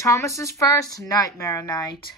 Thomas's first nightmare night.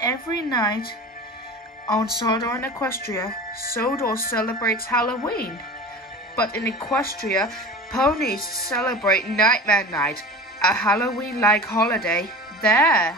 Every night on Sodor and Equestria, Sodor celebrates Halloween. But in Equestria, ponies celebrate Nightmare Night, a Halloween-like holiday there.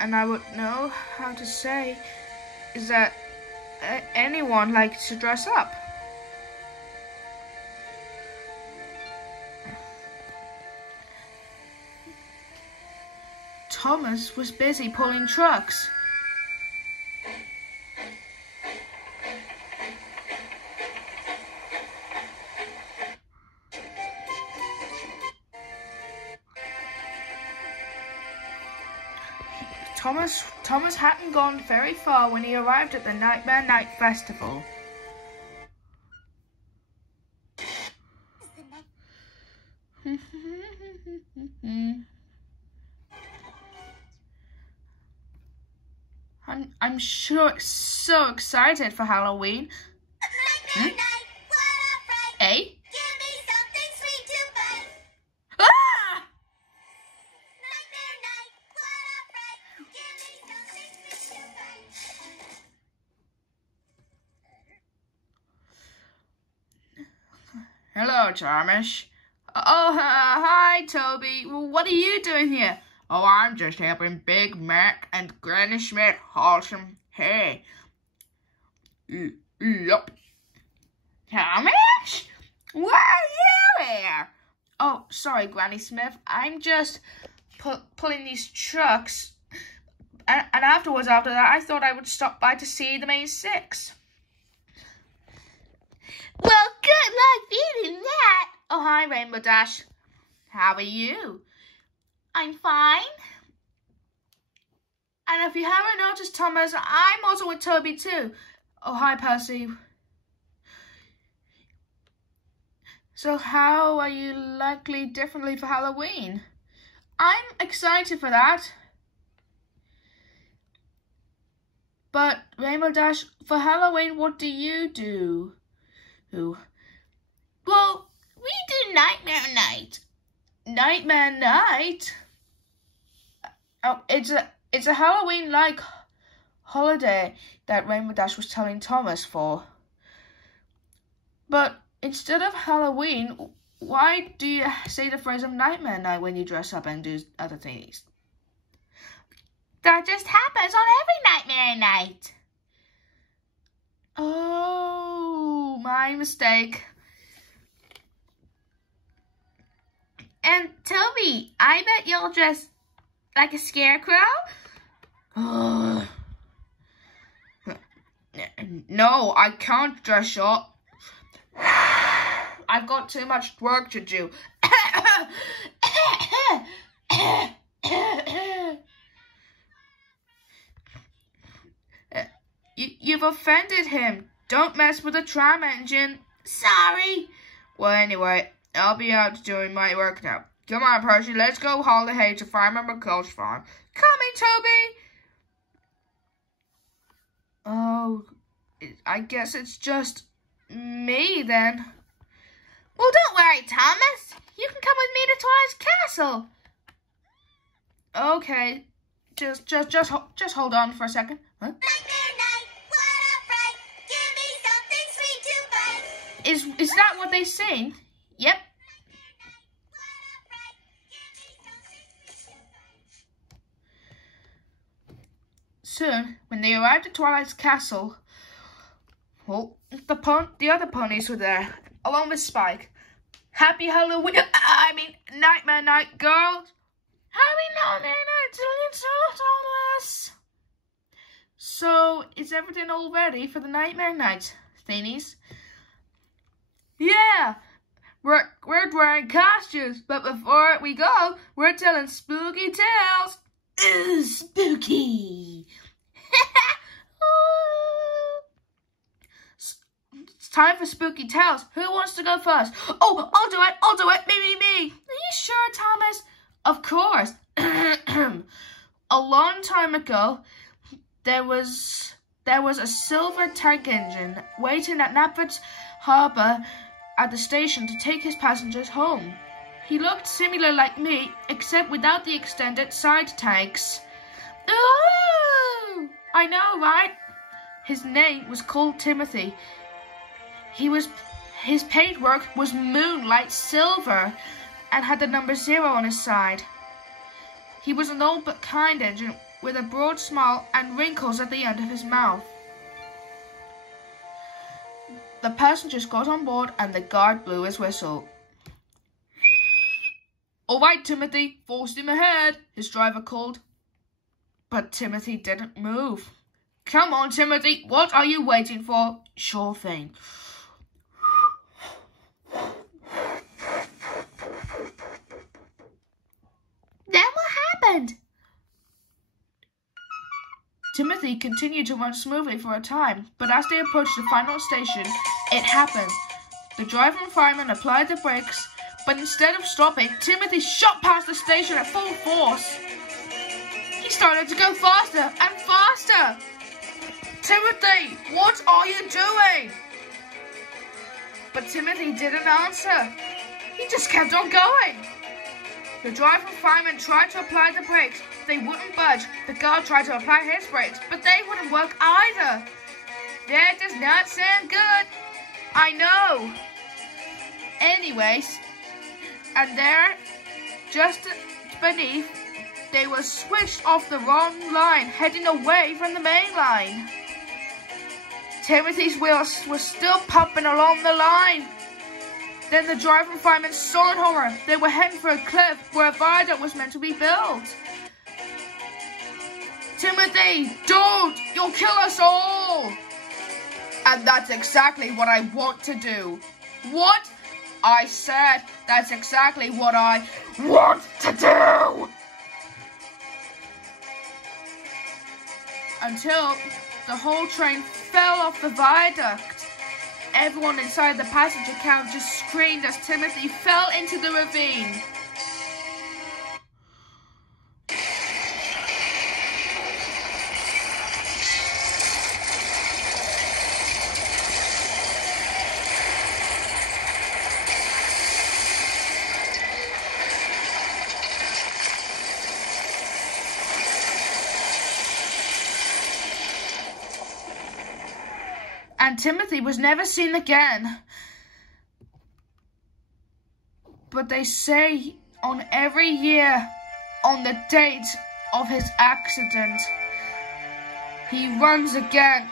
And I would know how to say is that anyone likes to dress up. Thomas was busy pulling trucks. Thomas hadn't gone very far when he arrived at the Nightmare Night Festival. I'm sure so excited for Halloween. Nightmare night, what a fright! Eh? Give me something sweet to bite. Ah! Nightmare night, what a fright! Give me something sweet to bite. Hello, Thomas. Oh, hi, Toby. What are you doing here? Oh, I'm just helping Big Mac and Granny Smith haul some hay. Yup. Thomas? Why are you here? Oh, sorry, Granny Smith. I'm just pulling these trucks. And after that, I thought I would stop by to see the main six. Well, good luck beating that. Oh, hi, Rainbow Dash. How are you? I'm fine. And if you haven't noticed, Thomas, I'm also with Toby too. Oh, hi, Percy. So how are you likely differently for Halloween? I'm excited for that. But, Rainbow Dash, for Halloween, what do you do? Well, we do Nightmare Night. Nightmare Night? Oh, it's a Halloween-like holiday that Rainbow Dash was telling Thomas for. But instead of Halloween, why do you say the phrase of Nightmare Night when you dress up and do other things? That just happens on every Nightmare Night. Oh, my mistake. And Toby, I bet you'll dress like a scarecrow? No, I can't dress up. I've got too much work to do. You've offended him. Don't mess with the tram engine. Sorry. Well, anyway, I'll be out doing my work now. Come on, Percy, let's go haul the hay to Farmer McColl's farm. Coming, Toby! Oh, I guess it's just me then. Well, don't worry, Thomas. You can come with me to Twilight's castle. Okay, just hold on for a second. Huh? Nightmare night, what a fright! Give me something sweet to bite. Is that what they sing? Yep. Soon, when they arrived at Twilight's castle, well, the other ponies were there, along with Spike. Happy Halloween! I mean, Nightmare Night, girls! Happy Nightmare Night to you, Thomas! So, is everything all ready for the Nightmare Night, thingies? Yeah! We're wearing costumes, but before we go, we're telling spooky tales. Ooh, spooky! It's time for spooky tales. Who wants to go first? Oh, I'll do it. Me. Are you sure, Thomas? Of course. A long time ago, there was a silver tank engine waiting at Napford's harbour at the station to take his passengers home. He looked similar like me, except without the extended side tanks. Ooh! I know, right? His name was called Timothy. His paintwork was moonlight silver and had the number 0 on his side. He was an old but kind engine with a broad smile and wrinkles at the end of his mouth. The passengers got on board and the guard blew his whistle. "All right, Timothy, full steam ahead," his driver called. But Timothy didn't move. "Come on, Timothy, what are you waiting for?" "Sure thing." Then what happened? Timothy continued to run smoothly for a time, but as they approached the final station, it happened. The driver and fireman applied the brakes, but instead of stopping, Timothy shot past the station at full force. He started to go faster and faster. "Timothy, what are you doing?" But Timothy didn't answer. He just kept on going. The driver and fireman tried to apply the brakes. They wouldn't budge. The guard tried to apply his brakes, but they wouldn't work either. That does not sound good. I know. Anyways, and there, just beneath, they were switched off the wrong line, heading away from the main line. Timothy's wheels were still pumping along the line. Then the driver and fireman saw in horror. They were heading for a cliff where a viaduct was meant to be built. "Timothy, don't! You'll kill us all!" "And that's exactly what I want to do." "What?" "I said that's exactly what I want to do." Until the whole train fell off the viaduct. Everyone inside the passenger carriage just screamed as Timothy fell into the ravine. And Timothy was never seen again. But they say on every year, on the date of his accident, he runs again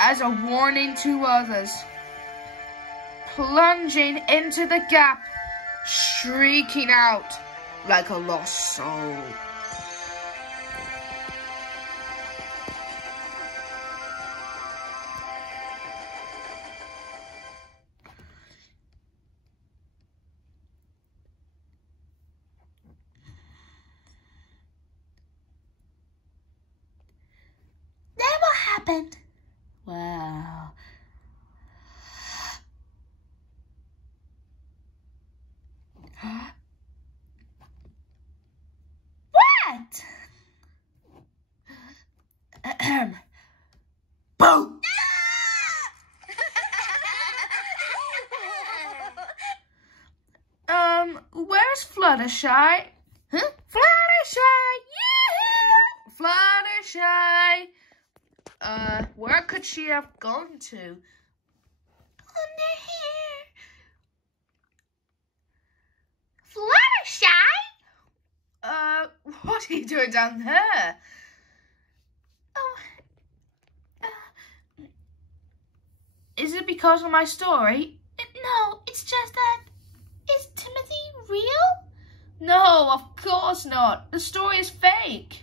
as a warning to others, plunging into the gap, shrieking out like a lost soul. Wow. What? Boom! Where's Fluttershy? Huh? Fluttershy! Yoo-hoo! Fluttershy! Where could she have gone to? Under here. Fluttershy? What are you doing down there? Oh, Is it because of my story? no, it's just that, is Timothy real? No, of course not. The story is fake.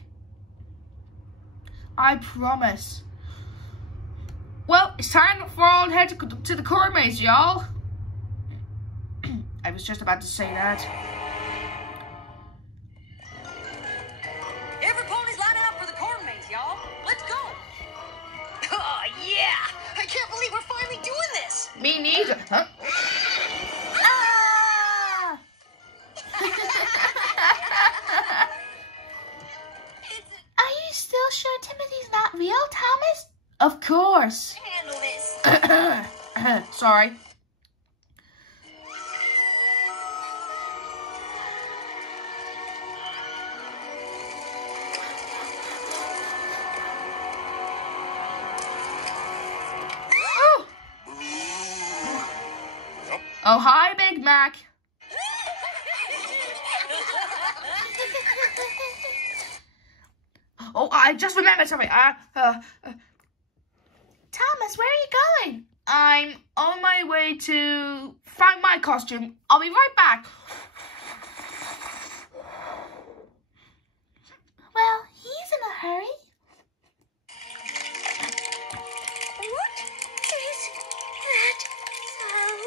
I promise. Well, it's time for all to head to the corn maze, y'all. I was just about to say that. Every pony's lining up for the corn maze, y'all. Let's go. Oh, yeah. I can't believe we're finally doing this. Me neither. Huh? Ah! Are you still sure Timothy's not real, Thomas? Of course. Handle this. Sorry. Oh, hi, Big Mac. Oh, I just remembered something. Thomas, where are you going? I'm on my way to find my costume. I'll be right back. Well, he's in a hurry. What is that sound?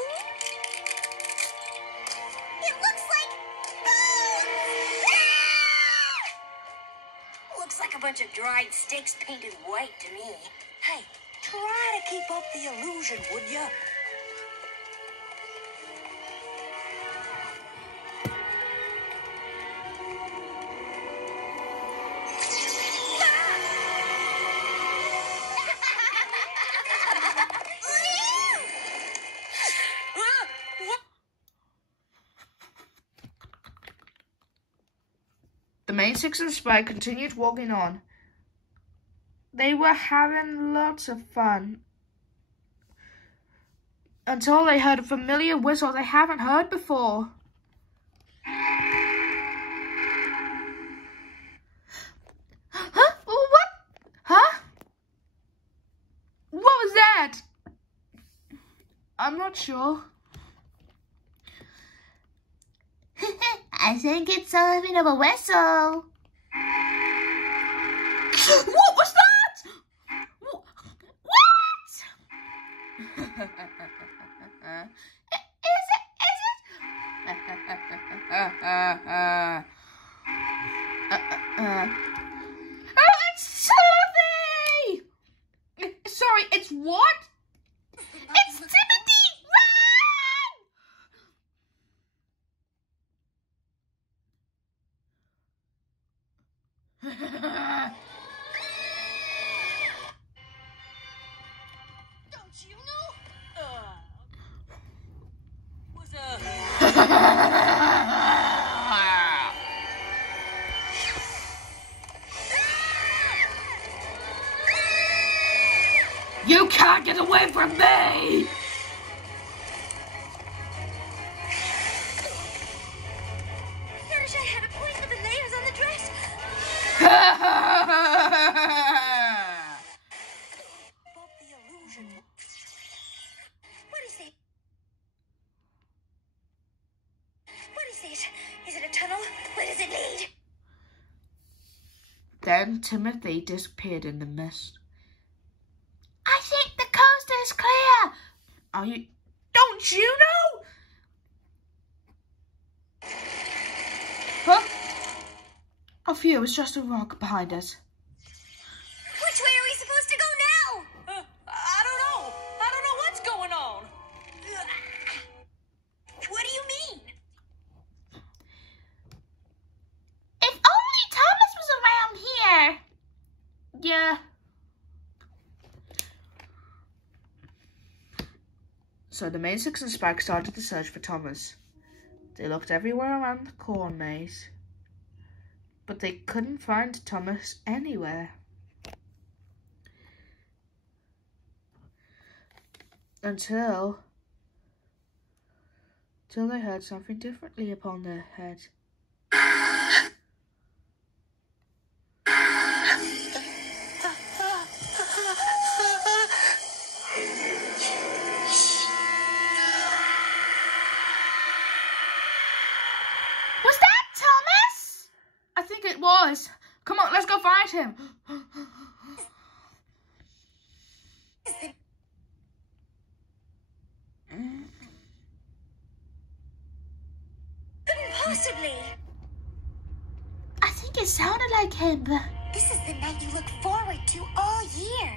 It looks like bones! Ah! Looks like a bunch of dried sticks painted white to me. Hey, try to keep up the illusion, would ya? The main six and Spike continued walking on. They were having lots of fun until they heard a familiar whistle they haven't heard before. Huh? What? Huh? What was that? I'm not sure. I think it's something of a whistle. What was that? What? Is it? Oh, it's Timothy! Sorry, it's what? It's Timothy! Run! Don't you know? Was You can't get away from me! Notice I had a point of the nails on the dress. Above the illusion. What is it? What is this? Is it a tunnel? What does it lead? Then Timothy disappeared in the mist. I think the coast is clear. Are you... Don't you know? Huh? Oh, phew, it's just a rock behind us. Which way are we supposed to go now? I don't know. I don't know what's going on. What do you mean? If only Thomas was around here. Yeah. So the main six and Spike started to search for Thomas. They looked everywhere around the corn maze, but they couldn't find Thomas anywhere. Until they heard something differently upon their head. Was that Thomas? I think it was. Come on, let's go find him. Couldn't possibly. I think it sounded like him. This is the night you look forward to all year.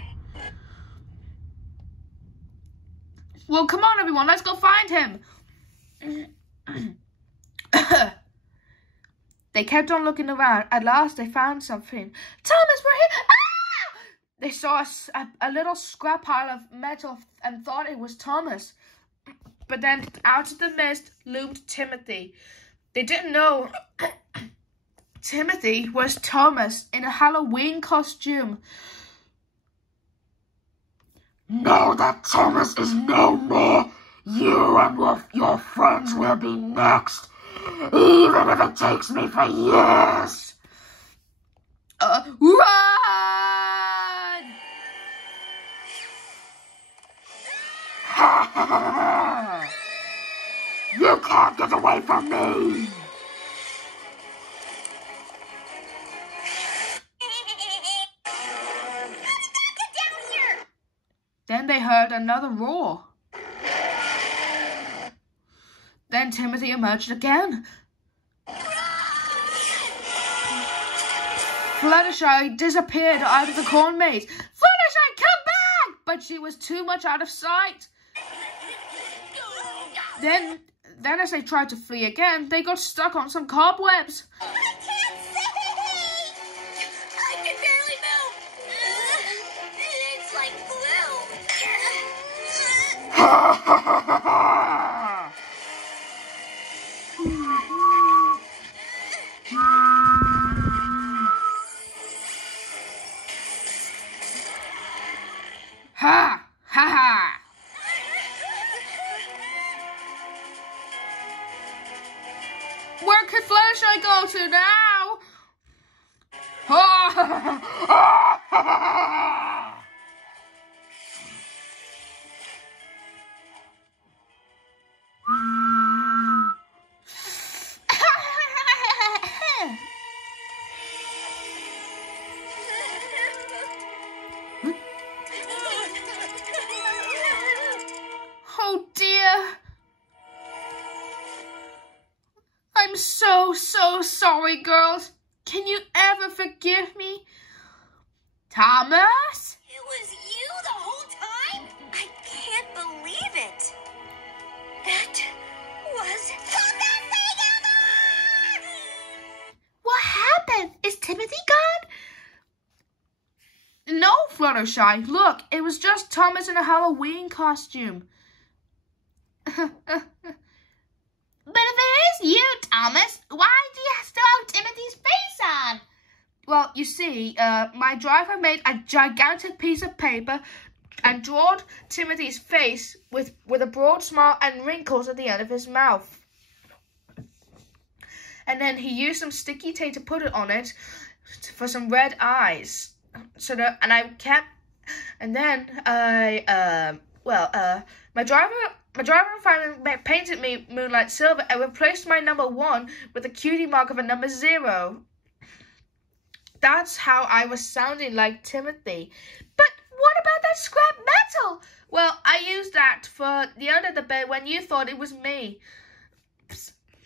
Well, come on, everyone, let's go find him. They kept on looking around. At last, they found something. Thomas, we're here. Ah! they saw a little scrap pile of metal and thought it was Thomas. But then out of the mist loomed Timothy. They didn't know Timothy was Thomas in a Halloween costume. Now that Thomas is no more, you and your friends will be next, even if it takes me for years. Run! You can't get away from me. Then they heard another roar. Then Timothy emerged again. Fluttershy disappeared out of the corn maze. Fluttershy, come back! But she was too much out of sight. Then as they tried to flee again, they got stuck on some cobwebs. I can't see! I can barely move! It's like glue! Ha! Ha ha! Where could Fluttershy go to now? Oh dear. I'm so sorry, girls. Can you ever forgive me? Thomas? It was you the whole time? I can't believe it. That was Thomas! What happened? Is Timothy gone? No, Fluttershy. Look, it was just Thomas in a Halloween costume. But if it is you, Thomas, why do you still have Timothy's face on? Well, you see, my driver made a gigantic piece of paper and drawn Timothy's face with a broad smile and wrinkles at the end of his mouth. And then he used some sticky tape to put it on it for some red eyes. My driver finally painted me Moonlight Silver and replaced my number 1 with a cutie mark of a number 0. That's how I was sounding like Timothy. But what about that scrap metal? Well, I used that for the other debate when you thought it was me.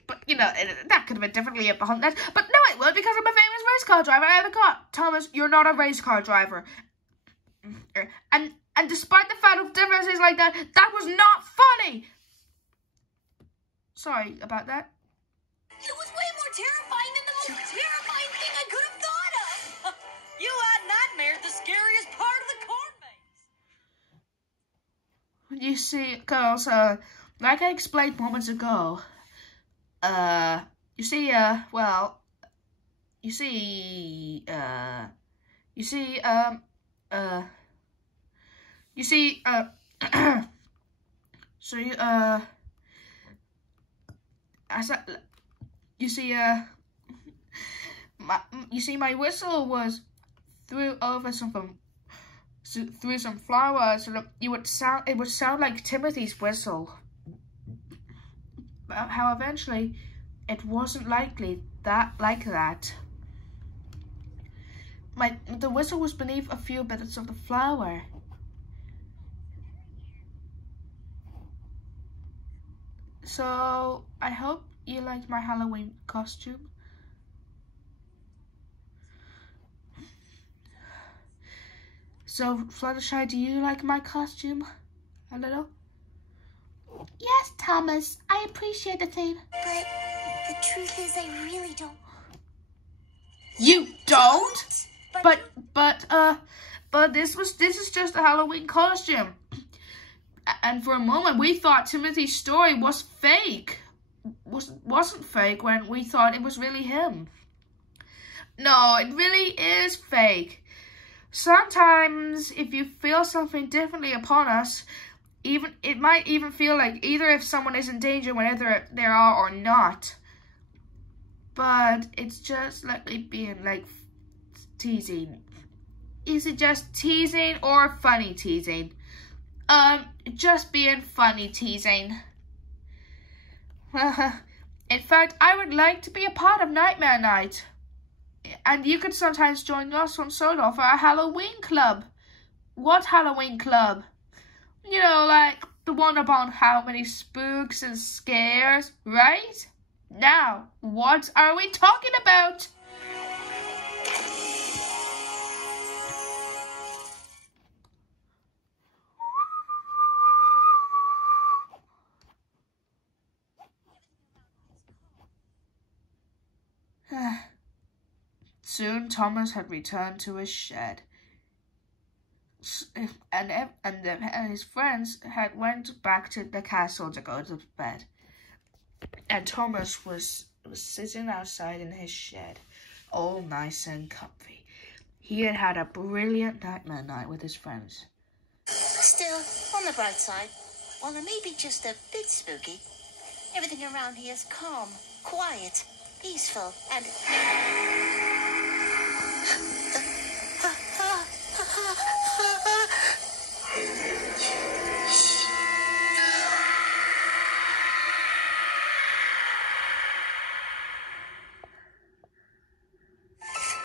But, you know, that could have been differently about that. But no, it would, because I'm a famous race car driver. I have a car. Thomas, you're not a race car driver. And despite the fact of differences like that, that was not funny. Sorry about that. It was way more terrifying than the most terrifying thing I could have thought of. You had nightmares the scariest part of the corn maze. You see, girls, like I explained moments ago, my whistle was through some flowers, so it would sound like Timothy's whistle. But how eventually it wasn't like that. The whistle was beneath a few bits of the flower. So I hope you liked my Halloween costume. So, Fluttershy, do you like my costume a little? Yes, Thomas, I appreciate the theme. But the truth is, I really don't. You don't? But this is just a Halloween costume. And for a moment, we thought Timothy's story was fake. Wasn't fake when we thought it was really him. No, it really is fake. Sometimes, if you feel something differently upon us, it might even feel like either if someone is in danger, whether they are or not. But it's just like being like teasing. Is it just teasing or funny teasing? Just being funny teasing. In fact, I would like to be a part of Nightmare Night. And you could sometimes join us on Solo for our Halloween club. What Halloween club? You know, like the one about how many spooks and scares, right? Now, what are we talking about? Soon Thomas had returned to his shed, and his friends had went back to the castle to go to bed. And Thomas was sitting outside in his shed, all nice and comfy. He had had a brilliant nightmare night with his friends. Still, on the bright side, while it may be just a bit spooky, everything around here is calm, quiet, peaceful, and